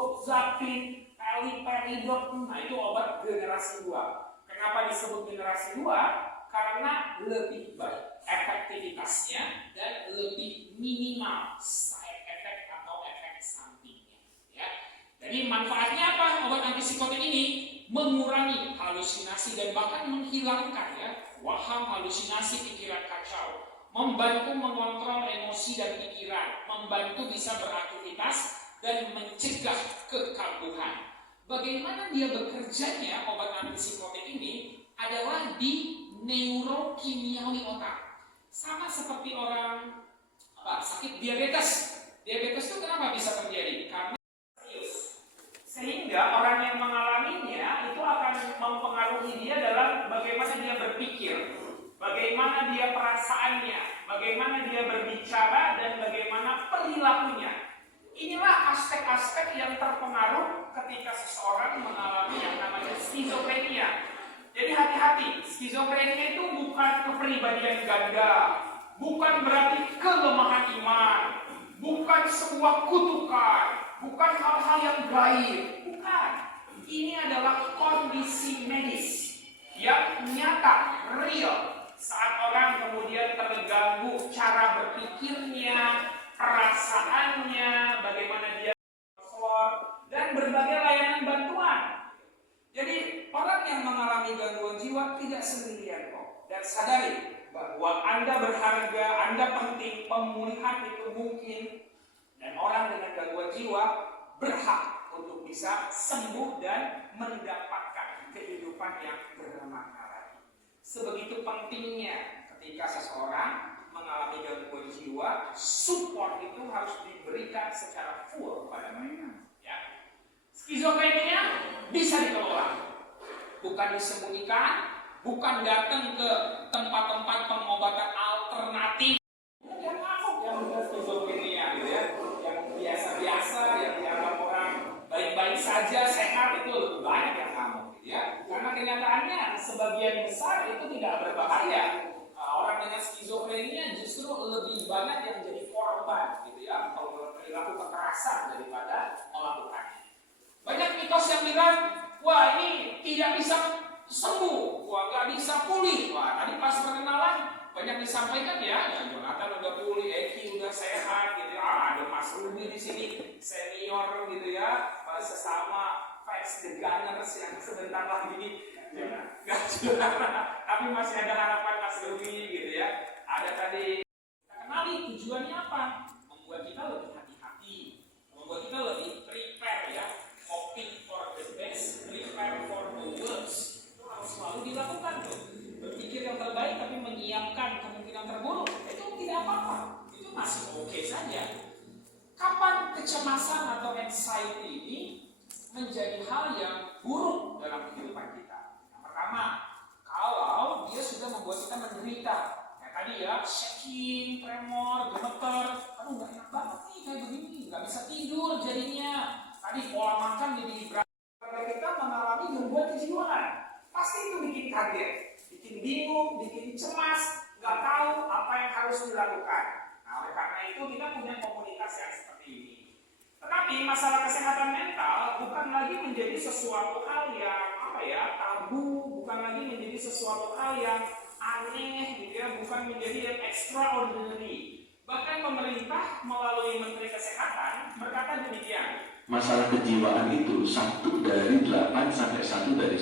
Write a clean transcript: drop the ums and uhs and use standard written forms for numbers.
oxapin, paliperidot. Nah, itu obat generasi 2. Kenapa disebut generasi 2? Karena lebih baik efektivitasnya dan lebih minimal side effect atau efek sampingnya. Ya. Jadi manfaatnya apa obat antipsikotik ini? Mengurangi halusinasi dan bahkan menghilangkan ya waham, halusinasi, pikiran kacau, membantu mengontrol emosi dan pikiran, membantu bisa beraktivitas dan mencegah kekambuhan. Bagaimana dia bekerjanya obat antipsikotik ini adalah di neurokimiawi otak. Sama seperti orang sakit diabetes. Diabetes itu kenapa bisa terjadi? Karena serius. Sehingga orang yang mengalaminya itu akan mempengaruhi dia dalam bagaimana dia berpikir, bagaimana dia perasaannya, bagaimana dia berbicara, dan bagaimana perilakunya. Inilah aspek-aspek yang terpengaruh ketika seseorang mengalami yang namanya skizofrenia. Jadi hati-hati, skizofrenia itu bukan kepribadian ganda, bukan berarti kelemahan iman, bukan sebuah kutukan, bukan hal-hal yang gaib, bukan. Ini adalah kondisi medis yang nyata, real. Saat orang kemudian terganggu cara berpikirnya, perasaannya, bagaimana dia dan berbagai layanan bantuan. Jadi orang yang mengalami gangguan jiwa tidak sendirian kok. Dan sadari bahwa Anda berharga, Anda penting, pemulihan itu mungkin. Dan orang dengan gangguan jiwa berhak untuk bisa sembuh dan mendapatkan kehidupan yang bermakna lagi. Sebegitu pentingnya ketika seseorang mengalami gangguan jiwa, support itu harus diberikan secara full pada mereka. Ya. Skizofrenia bisa dikelola, bukan disembunyikan, bukan datang ke tempat-tempat pengobatan alternatif. Yang ngamuk yang skizofrenia, gitu ya, yang biasa-biasa, yang dianggap orang baik-baik saja, sehat, itu lebih banyak yang ngamuk, gitu ya. Karena kenyataannya sebagian besar itu tidak berbahaya. Orang dengan skizofrenia justru lebih banyak yang jadi korban, gitu ya, kalau perilaku kekerasan daripada melakukannya. Banyak mitos yang bilang, wah ini tidak bisa sembuh, wah nggak bisa pulih. Wah tadi pas perkenalan banyak disampaikan ya Jonathan udah pulih, Eki udah sehat, gitu ya. Ada Mas Ruby di sini senior, gitu ya, sesama fans The Gunners yang sebentar lagi nggak juara, tapi masih ada harapan Mas Ruby, gitu ya. Ada tadi kita kenali tujuannya apa? Membuat kita lebih hati-hati, membuat kita lebih prepare ya, hoping for the best, prepare for the worst. Itu harus selalu dilakukan tuh. Berpikir yang terbaik tapi menyiapkan kemungkinan terburuk itu tidak apa-apa, itu masih oke saja. Kapan kecemasan atau anxiety ini menjadi hal yang buruk dalam kehidupan kita? Pertama, kalau dia sudah membuat kita menderita, kayak tadi ya, shaking, tremor, gemeter, aduh nggak enak banget nih kayak begini, nggak bisa tidur jadinya. Tadi pola makan jadi berat. Karena kita mengalami gangguan kejiwaan, pasti itu bikin kaget, bikin bingung, bikin cemas, nggak tahu apa yang harus dilakukan. Nah, oleh karena itu kita punya komunitas yang seperti ini. Tetapi masalah kesehatan mental bukan lagi menjadi sesuatu hal yang tabu, bukan lagi menjadi sesuatu hal yang aneh, gitu ya, bukan menjadi yang extraordinary. Bahkan pemerintah melalui Menteri Kesehatan berkata demikian. Masalah kejiwaan itu 1 dari 8 sampai 1 dari